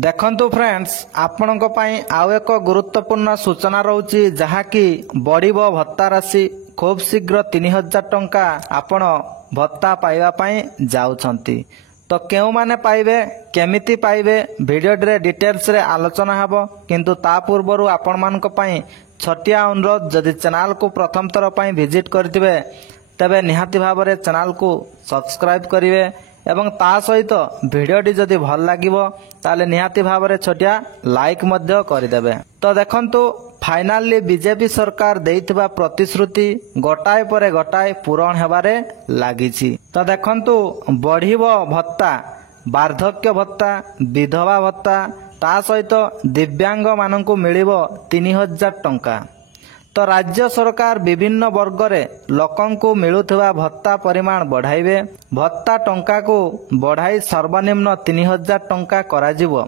देखंतु फ्रेंड्स आपणक पई आउ एक गुरुत्वपूर्ण सूचना रहउची जहाकी बड़ीबो भत्ता राशि खूब शीघ्र 3000 टंका आपण भत्ता पाइबा पई जाउछंती। तो केउ माने पाइबे केमिति पाइबे वीडियो रे डिटेल्स रे आलोचना हबो, किंतु ता पूर्वरु आपण मानक पई छटिया अनुरोध जदि चैनल को प्रथम थर पई विजिट करथिबे तबे निहाती भाबरे चैनल को सब्सक्राइब करिवे एवं ता सहित भिडियोटी जदि भल लागिबो ताले निहाती भाबरे छोटिया लाइक मध्य करदेबे। तो देखंतु फाइनाली बीजेपी सरकार देइथिबा प्रतिश्रुति गोटाए परे गोटाए पूरण हेबारे लागिछि। तो देखंतु बढ़िबो भत्ता, वार्धक्य भत्ता, विधवा भत्ता, ता सहित दिव्यांग माननकु मिलिबो 3000 टंका। तो राज्य सरकार विभिन्न वर्ग रे लोकंकु मिलुथिबा भत्ता परिमाण बढ़ाइबे। भत्ता टंका को बढ़ाई सर्वनिम्न 3000 टंका कराजिबो।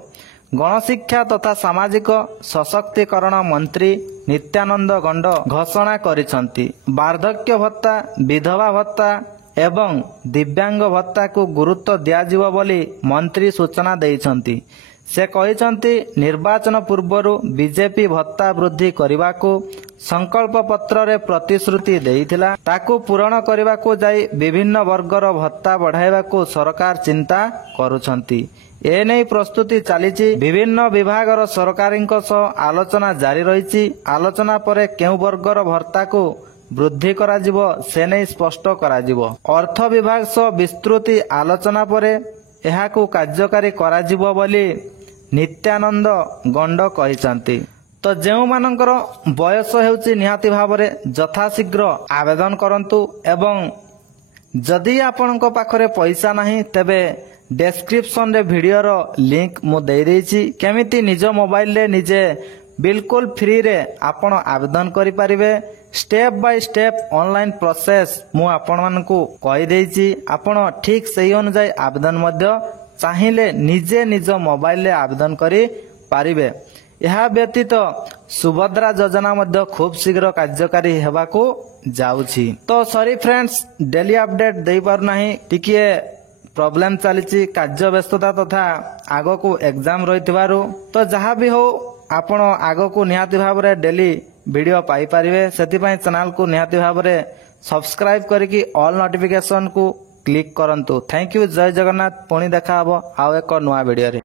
गणशिक्षा तथा सामाजिक सशक्तिकरण मंत्री नित्यानंद गंड घोषणा करिसंती। वार्धक्य भत्ता, विधवा भत्ता एवं दिव्यांग भत्ता को गुरुत्व दियाजिबो बोली मंत्री सूचना देइसंती। से कहिसंती निर्वाचन पूर्वरु बीजेपी भत्ता वृद्धि करबाकू संकल्प पत्र रे प्रतिश्रुति देइथिला, ताकू पूरण करबाकू जाई विभिन्न वर्गर भत्ता बढ़ाइबाकू सरकार चिंता करूछंती। ए नै प्रस्तुति चालीची। विभिन्न विभागर सरकारींक सह आलोचना जारी रहिछि। आलोचना परे केउ वर्गर भत्ता को वृद्धि कराजिबो से नै स्पष्ट कराजिबो। अर्थ विभाग सह विस्तृति आलोचना परे एहाकू कार्यकारी कराजिबो बोली नित्यानंद गंड कहिसंती। तो जेउ मानकर बयस हेउची निहाती भाबरे यथाशीघ्र आवेदन करंतु एवं जदि आपनक पाखरे पैसा नाही तेबे डिस्क्रिप्शन रे वीडियो रो लिंक मु देइ देछि। केमिति निज मोबाइल रे निजे बिल्कुल फ्री रे आपण आवेदन करि परिबे। Step by step online process मु आपण मानकू कहि देछि। आपण ठीक सही अनुसार आवेदन मध्य चाहिले निजे निज मोबाइल रे आवेदन करि पारिबे। यह व्यतीत सुभद्रा योजना मध्य खूब शीघ्र कार्यकारी हेबाकू जाउछि। तो सॉरी फ्रेंड्स, डेली अपडेट देइ पार नाही, टिके प्रॉब्लम चलीछि कार्य व्यस्तता तथा आगो को एग्जाम रहितबारु। तो जहाँ भी हो आपण आगो को निहाती भाबरे डेली वीडियो पाई पारिबे। सेति पई चैनल को निहाती भाबरे सब्सक्राइब करके ऑल नोटिफिकेशन को क्लिक करंतु। Thank you. जय जगन्नाथ। पुणी देखा हबो आउ एक नुआ वीडियो रे।